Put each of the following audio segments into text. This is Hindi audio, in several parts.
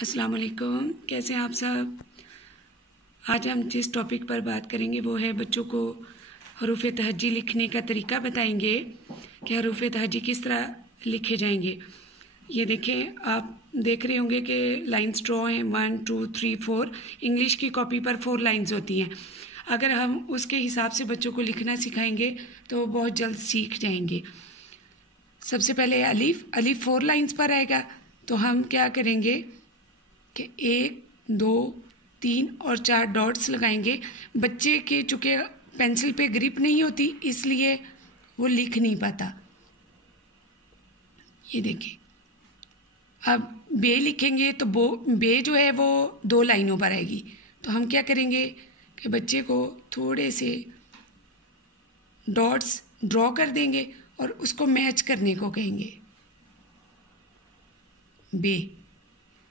अस्सलाम वालेकुम, कैसे हैं आप सब। आज हम जिस टॉपिक पर बात करेंगे वो है बच्चों को हरूफ तहज्जी लिखने का तरीका बताएंगे कि हरूफ तहज्जी किस तरह लिखे जाएंगे। ये देखें, आप देख रहे होंगे कि लाइंस ड्रॉ हैं 1 2 3 4। इंग्लिश की कॉपी पर 4 लाइंस होती हैं। अगर हम उसके हिसाब से बच्चों को लिखना सिखाएंगे तो वो बहुत जल्द सीख जाएंगे। सबसे पहले अलिफ 4 लाइंस पर आएगा, तो हम क्या करेंगे कि 1 2 3 और 4 डॉट्स लगाएंगे। बच्चे के चूँकि पेंसिल पे ग्रिप नहीं होती इसलिए वो लिख नहीं पाता। ये देखिए, अब बे लिखेंगे तो बे जो है वो 2 लाइनों पर आएगी। तो हम क्या करेंगे कि बच्चे को थोड़े से डॉट्स ड्रॉ कर देंगे और उसको मैच करने को कहेंगे बे।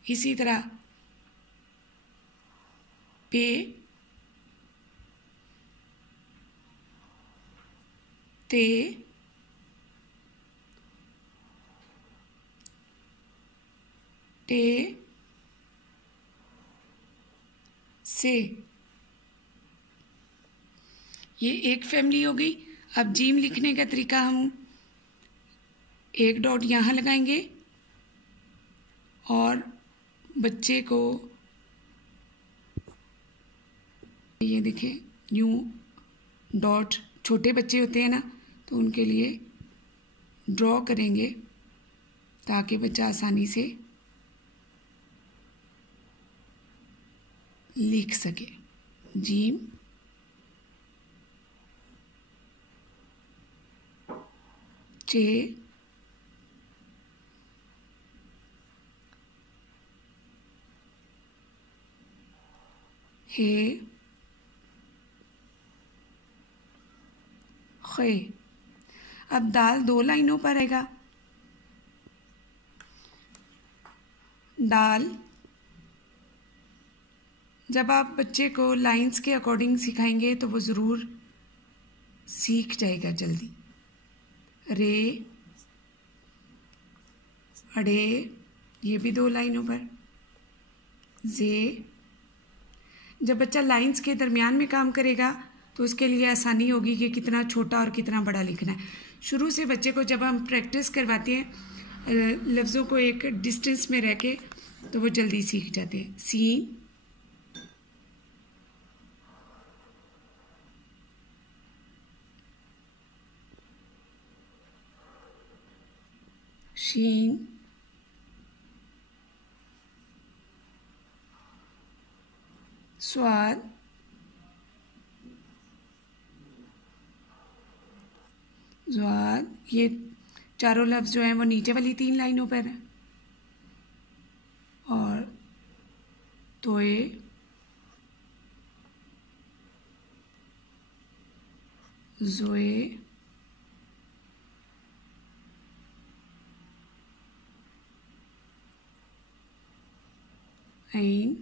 इसी तरह पे, ते, टे, से। ये एक फैमिली हो गई। अब जीम लिखने का तरीका, हम 1 डॉट यहाँ लगाएंगे और बच्चे को ये देखिए यूं डॉट, छोटे बच्चे होते हैं ना तो उनके लिए ड्रॉ करेंगे ताकि बच्चा आसानी से लिख सके। जीम, चे, हे, खे। अब दाल 2 लाइनों पर आएगा। दाल, जब आप बच्चे को लाइंस के अकॉर्डिंग सिखाएंगे तो वो ज़रूर सीख जाएगा जल्दी। रे, अड़े, ये भी 2 लाइनों पर। जे, जब बच्चा लाइंस के दरमियान में काम करेगा तो उसके लिए आसानी होगी कि कितना छोटा और कितना बड़ा लिखना है। शुरू से बच्चे को जब हम प्रैक्टिस करवाते हैं लफ्ज़ों को एक डिस्टेंस में रह के तो वो जल्दी सीख जाते हैं। सीन, शीन, स्वाद, ज़्वाद। ये चारों लफ्ज़ जो हैं वो नीचे वाली 3 लाइनों पर हैं। और तोए, ज़ोए, ऐन,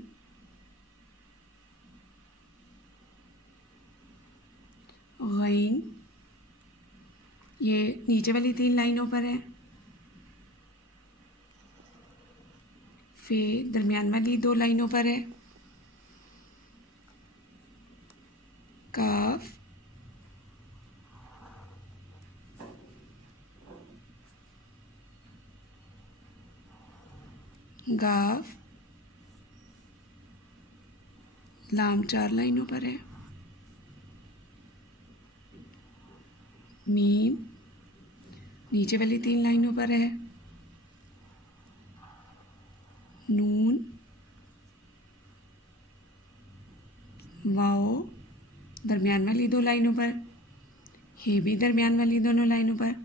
गैन। ये नीचे वाली 3 लाइनों पर है। फे दरमियान वाली 2 लाइनों पर है। काफ, गाफ, लाम 4 लाइनों पर है। मीम नीचे वाली 3 लाइनों पर है। नून, वाओ दरमियान वाली 2 लाइनों पर, ये भी दरमियान वाली दोनों लाइनों पर।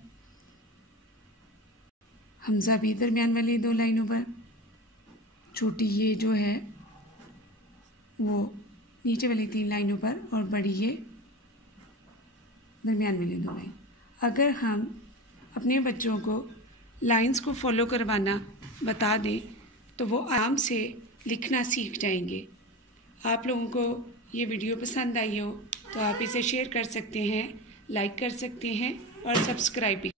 हमज़ा भी दरमियान वाली 2 लाइनों पर। छोटी ये जो है वो नीचे वाली 3 लाइनों पर और बड़ी ये दरमियान वाली 2 लाइन। अगर हम अपने बच्चों को लाइंस को फॉलो करवाना बता दें तो वो आराम से लिखना सीख जाएंगे। आप लोगों को ये वीडियो पसंद आई हो तो आप इसे शेयर कर सकते हैं, लाइक कर सकते हैं और सब्सक्राइब भी